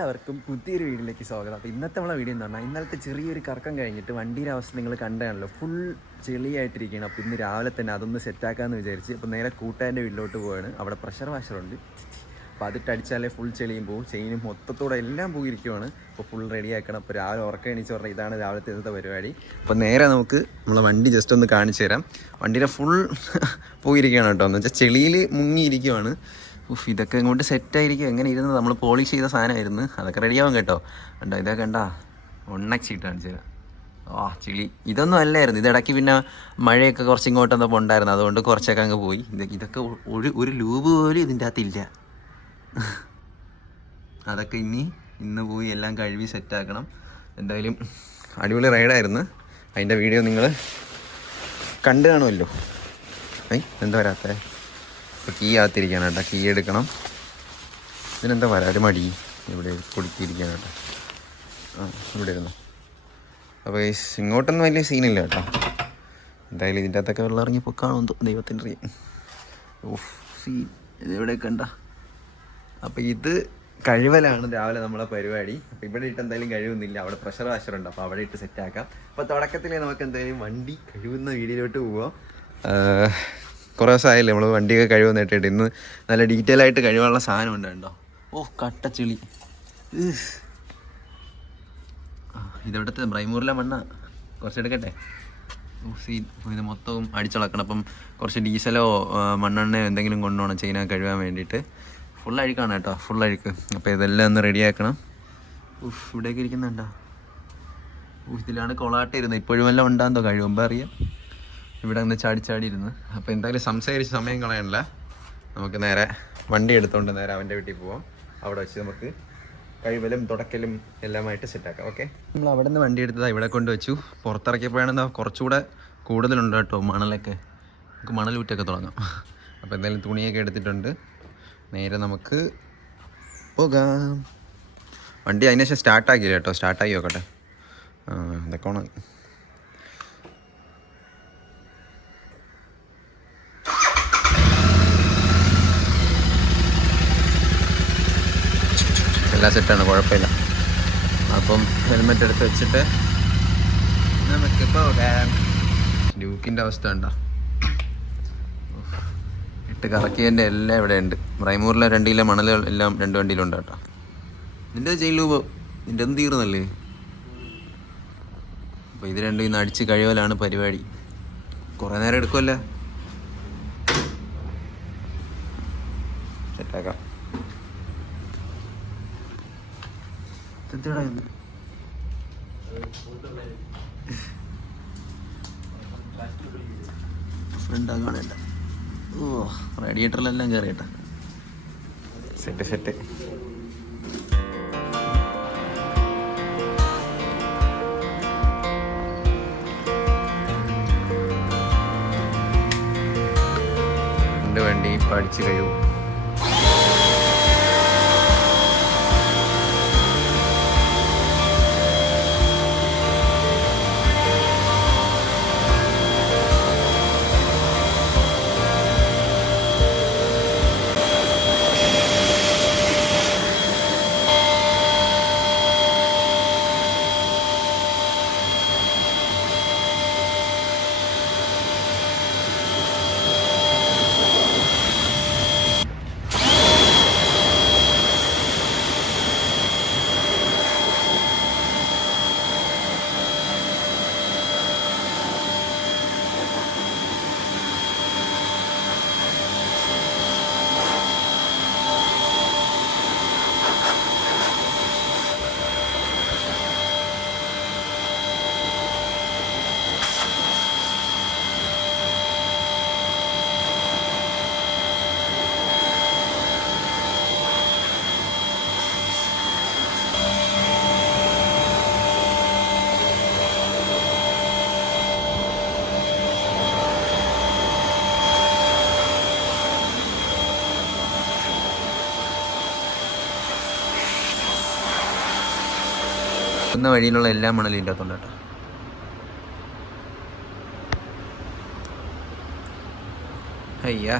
എല്ലാവർക്കും പുതിയൊരു വീഡിയോയിലേക്ക് സ്വാഗതം. അപ്പോൾ ഇന്നത്തെ നമ്മളെ വീഡിയോ എന്ന് പറഞ്ഞാൽ ഇന്നലത്തെ ചെറിയൊരു കറക്കം കഴിഞ്ഞിട്ട് വണ്ടിയുടെ അവസ്ഥ നിങ്ങൾ കണ്ടാണല്ലോ, ഫുൾ ചെളിയായിട്ടിരിക്കുകയാണ്. അപ്പോൾ ഇന്ന് രാവിലെ തന്നെ അതൊന്ന് സെറ്റാക്കാമെന്ന് വിചാരിച്ച് അപ്പോൾ നേരെ കൂട്ടുകാരൻ്റെ വീട്ടിലോട്ട് പോവാണ്. അവിടെ പ്രഷർ വാഷറുണ്ട്, അപ്പോൾ അതിട്ടടിച്ചാലേ ഫുൾ ചെളിയും പോകും, ചെയിനും മൊത്തത്തോടെ എല്ലാം പോയിരിക്കുവാണ്. അപ്പോൾ ഫുൾ റെഡിയാക്കണം. അപ്പോൾ രാവിലെ ഉറക്കം എണീച്ച് പറഞ്ഞാൽ ഇതാണ് രാവിലത്തെ ഇന്നത്തെ പരിപാടി. അപ്പോൾ നേരെ നമുക്ക് നമ്മളെ വണ്ടി ജസ്റ്റ് ഒന്ന് കാണിച്ചു തരാം. വണ്ടിയുടെ ഫുൾ പോയിരിക്കുകയാണ് കേട്ടോ, എന്ന് വെച്ചാൽ ചെളിയിൽ മുങ്ങിയിരിക്കുവാണ്. ഇതൊക്കെ ഇങ്ങോട്ട് സെറ്റായിരിക്കും. എങ്ങനെ ഇരുന്ന് നമ്മൾ പോളിഷ് ചെയ്ത സാധനമായിരുന്നു, അതൊക്കെ റെഡിയാവും കേട്ടോ. കണ്ടോ, ഇതൊക്കെ കണ്ടാ ഒണ്ണക്സിട്ട് കാണിച്ചു തരാം. ചെളി ഇതൊന്നും അല്ലായിരുന്നു, ഇതിടയ്ക്ക് പിന്നെ മഴയൊക്കെ കുറച്ച് ഇങ്ങോട്ട് വന്നപ്പോൾ ഉണ്ടായിരുന്നു, അതുകൊണ്ട് കുറച്ചൊക്കെ അങ്ങ് പോയി. ഇതൊക്കെ ഒരു ലൂബ് പോലും ഇതിൻ്റെ അകത്തില്ല. അതൊക്കെ ഇന്ന് പോയി എല്ലാം കഴുകി സെറ്റാക്കണം. എന്തായാലും അടിപൊളി റൈഡായിരുന്നു. അതിൻ്റെ വീഡിയോ നിങ്ങൾ കണ്ടു കാണുമല്ലോ. എന്താ വരാത്തേ? ഇപ്പോൾ കീ അകത്തിരിക്കുകയാണ് കേട്ടോ, കീ എടുക്കണം. ഇതിനെന്താ വരാറ് മടി? ഇവിടെ കൊടുത്തിരിക്കുകയാണ് കേട്ടോ. ഇവിടെ ഇരുന്നു. അപ്പോൾ ഇങ്ങോട്ടൊന്നും വലിയ സീനില്ല കേട്ടോ. എന്തായാലും ഇതിൻ്റെ അകത്തൊക്കെ വെള്ളം ഇറങ്ങിയപ്പോൾ കാണുമെന്തോ, ദൈവത്തിൻ്റെ അറിയാം. സീൻ ഇതെവിടെയൊക്കെ ഉണ്ട. അപ്പോൾ ഇത് കഴിവലാണ് രാവിലെ നമ്മളെ പരിപാടി. അപ്പോൾ ഇവിടെ ഇട്ട് എന്തായാലും കഴിവൊന്നുമില്ല, അവിടെ പ്രഷർ വാഷറുണ്ട്, അപ്പോൾ അവിടെ ഇട്ട് സെറ്റാക്കാം. അപ്പോൾ തുടക്കത്തിൽ നമുക്ക് എന്തായാലും വണ്ടി കഴിവുന്ന വീഡിയോയിലോട്ട് പോവാം. കുറേ ദിവസമായില്ലേ നമ്മൾ വണ്ടിയൊക്കെ കഴിവെന്ന് ഇട്ടിട്ട്. ഇന്ന് നല്ല ഡീറ്റെയിൽ ആയിട്ട് കഴിവാനുള്ള സാധനം ഉണ്ട് കേട്ടോ. കട്ടച്ചിളി. ഇതെവിടുത്തെ ബ്രൈമൂറിലെ മണ്ണ, കുറച്ചെടുക്കട്ടെ. ഇത് മൊത്തവും അടിച്ചിളക്കണം. അപ്പം കുറച്ച് ഡീസലോ മണ്ണെണ്ണയോ എന്തെങ്കിലും കൊണ്ടുപോകണം ചെയ്യാൻ കഴുകാൻ വേണ്ടിയിട്ട്. ഫുൾ അഴുക്കാണ് കേട്ടോ, ഫുൾ അഴുക്ക്. അപ്പോൾ ഇതെല്ലാം ഒന്ന് റെഡിയാക്കണം. ഇവിടേക്ക് ഇരിക്കുന്നുണ്ടോ? ഇതിലാണ് കൊളാട്ട ഇരുന്നത്. ഇപ്പോഴും എല്ലാം ഉണ്ടാകുന്നതോ, കഴിയുമ്പോൾ അറിയാം. ഇവിടെ ഒന്ന് ചാടി ഇരുന്ന്. അപ്പോൾ എന്തായാലും സംസാരിച്ച് സമയം കളയണില്ല, നമുക്ക് നേരെ വണ്ടി എടുത്തുകൊണ്ട് നേരെ അവൻ്റെ വീട്ടിൽ പോവാം. അവിടെ വെച്ച് നമുക്ക് കഴിവലും തുടക്കലും എല്ലാമായിട്ട് സെറ്റാക്കാം. ഓക്കെ, നമ്മൾ അവിടെ നിന്ന് വണ്ടി എടുത്തതാണ് ഇവിടെ കൊണ്ട് വെച്ചു. പുറത്തിറക്കിയപ്പോഴാണ് കുറച്ചുകൂടെ കൂടുതലുണ്ട് കേട്ടോ മണലൊക്കെ. നമുക്ക് മണലൂറ്റൊക്കെ തുടങ്ങാം. അപ്പോൾ എന്തായാലും തുണിയൊക്കെ എടുത്തിട്ടുണ്ട്, നേരെ നമുക്ക് പോകാം. വണ്ടി അതിന് ശേഷം സ്റ്റാർട്ടാക്കിയില്ല കേട്ടോ, സ്റ്റാർട്ടാക്കി നോക്കട്ടെ. ഇതൊക്കെ ഓണം. എല്ലാം സെറ്റാണ്, കുഴപ്പമില്ല. അപ്പം ഹെൽമെറ്റ് എടുത്ത് വെച്ചിട്ട് നമുക്ക് പോകാം. ഡ്യൂക്കിൻ്റെ അവസ്ഥ ഉണ്ടോ? ഇട്ട് കറക്കിയതിൻ്റെ എല്ലാം ഇവിടെ ഉണ്ട്. ബ്രൈമൂറിലെ 2 കിലോ മണലുകൾ എല്ലാം 2 വണ്ടിയിലുണ്ട് കേട്ടോ. നിൻ്റെ ചെയിൻ ലൂബ് നിൻ്റെ എന്ത് തീർന്നല്ലേ? അപ്പോൾ ഇത് രണ്ടും ഇന്ന് അടിച്ച് കഴിവലാണ് പരിപാടി. കുറേ നേരം എടുക്കുമല്ലേ, സെറ്റാക്കാം. ഫ്രണ്ട് കാണണ്ട. റേഡിയേറ്ററിലെല്ലാം കയറിയിട്ട സെറ്റ്. എൻ്റെ വണ്ടി പഠിച്ചു കഴിയും. എന്ന വഴിയിലുള്ള എല്ലാ മണലും ഇതിൻ്റെ അകത്തുണ്ട് കേട്ടോ. അയ്യാ,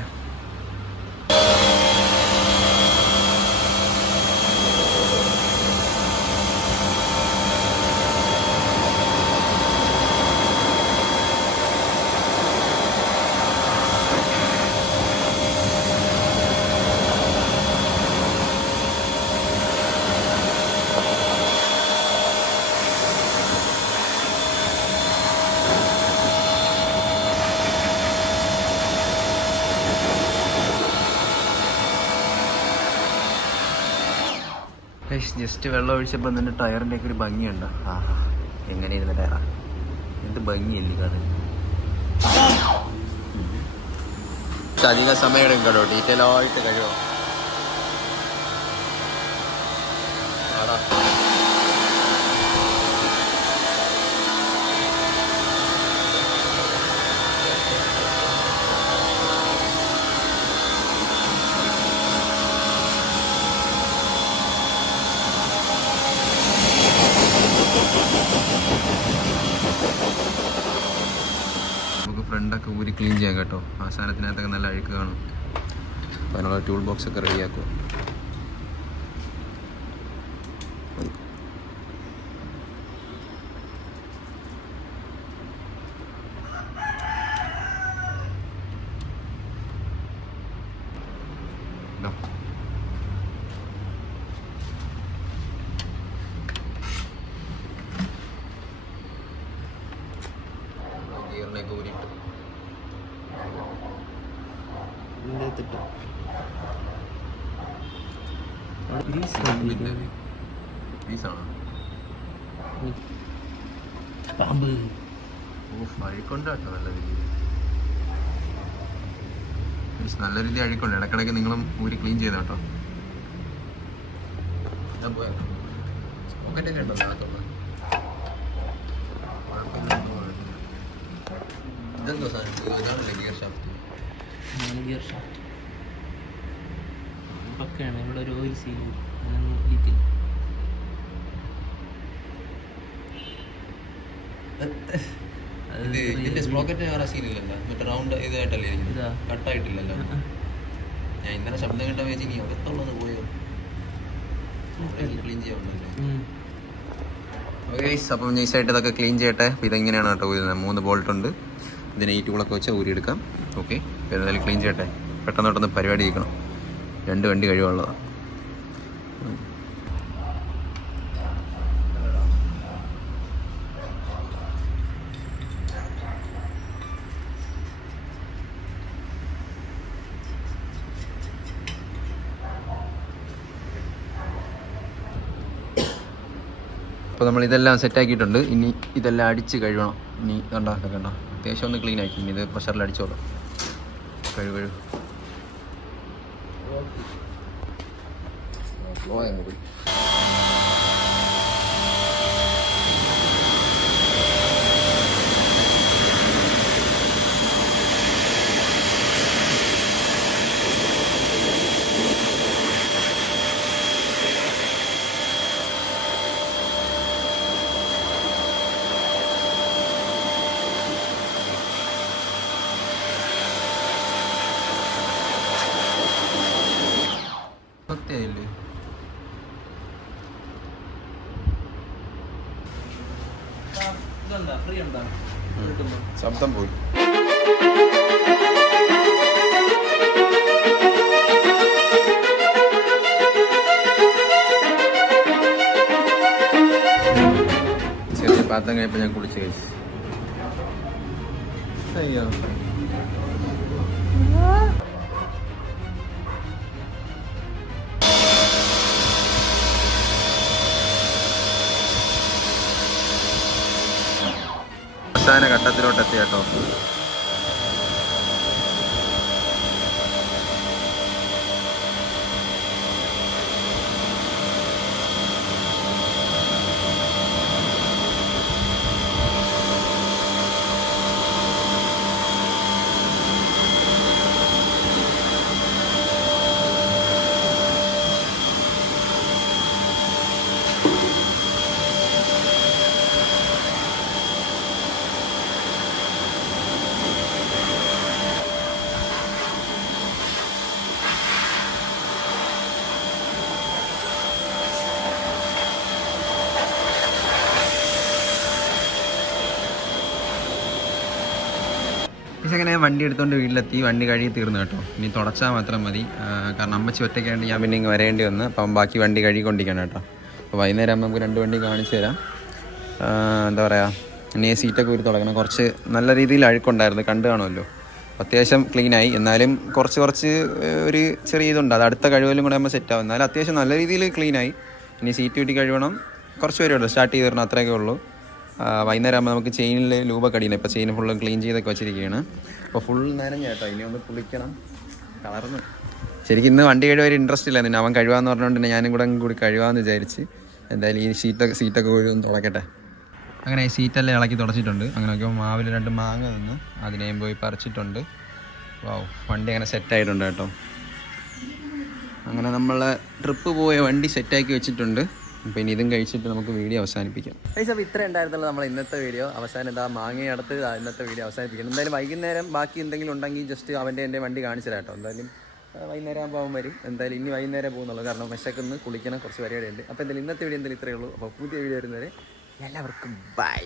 ജസ്റ്റ് വെള്ളം ഒഴിച്ചപ്പോൾ നിന്റെ ടയറിൻ്റെ ഒക്കെ ഒരു ഭംഗിയുണ്ട്. ആ എങ്ങനെ ഇരുന്ന ടയറാ, എന്ത് ഭംഗിയല്ലേ കാണാൻ. പക്ഷെ അധികം സമയം എടുക്കും കേട്ടോ, ഡീറ്റെയിൽ ആയിട്ട് കഴിയുമോ. ഫ്രണ്ടൊക്കെ ഊരി ക്ലീൻ ചെയ്യാം കേട്ടോ. ആ സാധനത്തിനകത്തൊക്കെ നല്ല അഴുക്ക് കാണും. അപ്പോൾ അതിനുള്ള ടൂൾ ബോക്സ് ഒക്കെ റെഡിയാക്കും. ഗിയറിനൊക്കെ ഊരിയിട്ട് പാമ്പ് അഴിക്കൊണ്ട് കേട്ടോ. നല്ല രീതിയിൽ അഴിക്കൊണ്ട്. ഇടക്കിടയ്ക്ക് നിങ്ങളും ഊരി ക്ലീൻ ചെയ്ത കേട്ടോ. പോക്കറ്റൊക്കെ ഉണ്ടോ അതിനകത്തുള്ള? ഇതെന്തോ സാധനം? ഇതാണല്ലേ ഗിയർ ഷാഫ്റ്റ്. ഗിയർ ഷാഫ്റ്റ് പക്കയാണ്. ഇവിടെ ഒരു ഓയിൽ സീൽ നോക്കിയിട്ട് ഇതിന്റെ സ്പ്രോക്കറ്റ് വേറെ സീലില്ലല്ലോ, മറ്റേ റൗണ്ട് ഇതായിട്ടല്ലേ കട്ടായിട്ടില്ലല്ലോ. ഞാൻ ഇന്നലെ ശബ്ദം കേട്ടാ വെച്ച് ഇനി അകത്തുള്ളത് പോയോ ക്ലീൻ ചെയ്യാറുണ്ടല്ലോ. അപ്പം നൈസായിട്ട് ഇതൊക്കെ ക്ലീൻ ചെയ്യട്ടെ. ഇതെങ്ങനെയാണ് കേട്ടോ ഊരുന്നത്. 3 ബോൾട്ട് ഉണ്ട്. ഇതിനെ ഈ ടൂളൊക്കെ വെച്ചാൽ ഊരിയെടുക്കാം. ഓക്കെ, എന്തായാലും ക്ലീൻ ചെയ്യട്ടെ. പെട്ടെന്ന് പരിപാടി ചെയ്യിക്കണം. 2 വണ്ടി കഴിവുള്ളതാണ്. അപ്പോൾ നമ്മൾ ഇതെല്ലാം സെറ്റാക്കിയിട്ടുണ്ട്. ഇനി ഇതെല്ലാം അടിച്ച് കഴുകണം. ഇനി കണ്ട അത്യാവശ്യം ഒന്ന് ക്ലീൻ ആക്കി. ഇനി ഇത് പ്രഷറിൽ അടിച്ചോളാം. കഴുകു സത്യമായില്ലേ? ശബ്ദം പോയി. ചെറിയ പാത്രം കഴിയപ്പോൾ ഞാൻ കുളിച്ച് കഴിച്ചു. അയ്യോ, അവസാന ഘട്ടത്തിലോട്ട് എത്തി കേട്ടോ. അങ്ങനെ വണ്ടി എടുത്തുകൊണ്ട് വീട്ടിലെത്തി. വണ്ടി കഴുകി തീർന്നു കേട്ടോ. ഇനി തുടച്ചാൽ മാത്രം മതി. കാരണം അമ്മച്ചി ഒറ്റയ്ക്കാണ്ട് ഞാൻ പിന്നെ ഇങ്ങ് വരേണ്ടി വന്ന്. അപ്പം ബാക്കി വണ്ടി കഴുകിക്കൊണ്ടിരിക്കണം കേട്ടോ. അപ്പോൾ വൈകുന്നേരം ആകുമ്പോൾ നമുക്ക് 2 വണ്ടി കാണിച്ചു തരാം. എന്താ പറയുക, ഇനി സീറ്റൊക്കെ ഊരി തുടങ്ങണം. കുറച്ച് നല്ല രീതിയിൽ അഴുക്കുണ്ടായിരുന്നു, കണ്ടു കാണുമല്ലോ. അത്യാവശ്യം ക്ലീനായി. എന്നാലും കുറച്ച് ഒരു ചെറിയ ഇതുണ്ട്. അത് അടുത്ത കഴിവിലും കൂടെ ആകുമ്പോൾ സെറ്റാവും. എന്നാലും അത്യാവശ്യം നല്ല രീതിയിൽ ക്ലീനായി. ഇനി സീറ്റ് ചുറ്റി കഴിയണം, കുറച്ച് പേരുണ്ട് സ്റ്റാർട്ട് ചെയ്ത് തരണം, അത്രയൊക്കെ ഉള്ളൂ. വൈകുന്നേരം ആകുമ്പോൾ നമുക്ക് ചെയിനിൽ ലൂബൊക്കെ അടിക്കണം. ഇപ്പോൾ ചെയിൻ ഫുള്ള് ക്ലീൻ ചെയ്തൊക്കെ വെച്ചിരിക്കുകയാണ്. അപ്പോൾ ഫുൾ നനഞ്ഞ കേട്ടോ, ഇനി ഒന്ന് കുളിക്കണം, കളർന്ന്. ശരിക്കും ഇന്ന് വണ്ടി കഴിവാൻ ഇൻട്രസ്റ്റ് ഇല്ലായിരുന്നു, അവൻ കഴിവാന്ന് പറഞ്ഞുകൊണ്ട് തന്നെ ഞാനും കൂടി കഴിവാമെന്ന് വിചാരിച്ച്. എന്തായാലും ഈ സീറ്റൊക്കെ ഒന്ന് തുടക്കട്ടെ. അങ്ങനെ ഈ സീറ്റെല്ലാം ഇളക്കി തുടച്ചിട്ടുണ്ട്. അങ്ങനെ നോക്കിയപ്പോൾ മാവിൽ 2 മാങ്ങ നിന്ന് അതിനെയും പോയി പറിച്ചിട്ടുണ്ട്. വാവ്, വണ്ടി അങ്ങനെ സെറ്റായിട്ടുണ്ട് കേട്ടോ. അങ്ങനെ നമ്മൾ ട്രിപ്പ് പോയ വണ്ടി സെറ്റാക്കി വെച്ചിട്ടുണ്ട്. അപ്പോൾ ഇനി ഇതും കഴിച്ചിട്ട് നമുക്ക് വീഡിയോ അവസാനിപ്പിക്കാം. അപ്പോൾ ഇത്ര ഉണ്ടായിരുന്നല്ലോ നമ്മൾ ഇന്നത്തെ വീഡിയോ. അവസാനം എന്താ മാങ്ങയടുത്ത് ഇന്നത്തെ വീഡിയോ അവസാനിപ്പിക്കണം. എന്തായാലും വൈകുന്നേരം ബാക്കി എന്തെങ്കിലും ഉണ്ടെങ്കിൽ ജസ്റ്റ് എൻ്റെ വണ്ടി കാണിച്ചു തരാം കേട്ടോ. എന്തായാലും വൈകുന്നേരം ആകുമ്പോൾ അവൻ വരും. എന്തായാലും ഇനി വൈകുന്നേരം പോകുന്നുള്ളൂ, കാരണം വിശക്കൊന്ന് കുളിക്കണം, കുറച്ച് പരിപാടിയുണ്ട്. അപ്പോൾ എന്തായാലും ഇന്നത്തെ വീഡിയോ എന്തായാലും ഇത്രയേ ഉള്ളൂ. അപ്പോൾ പുതിയ വീഡിയോ വരുന്നവരെ എല്ലാവർക്കും ബൈ.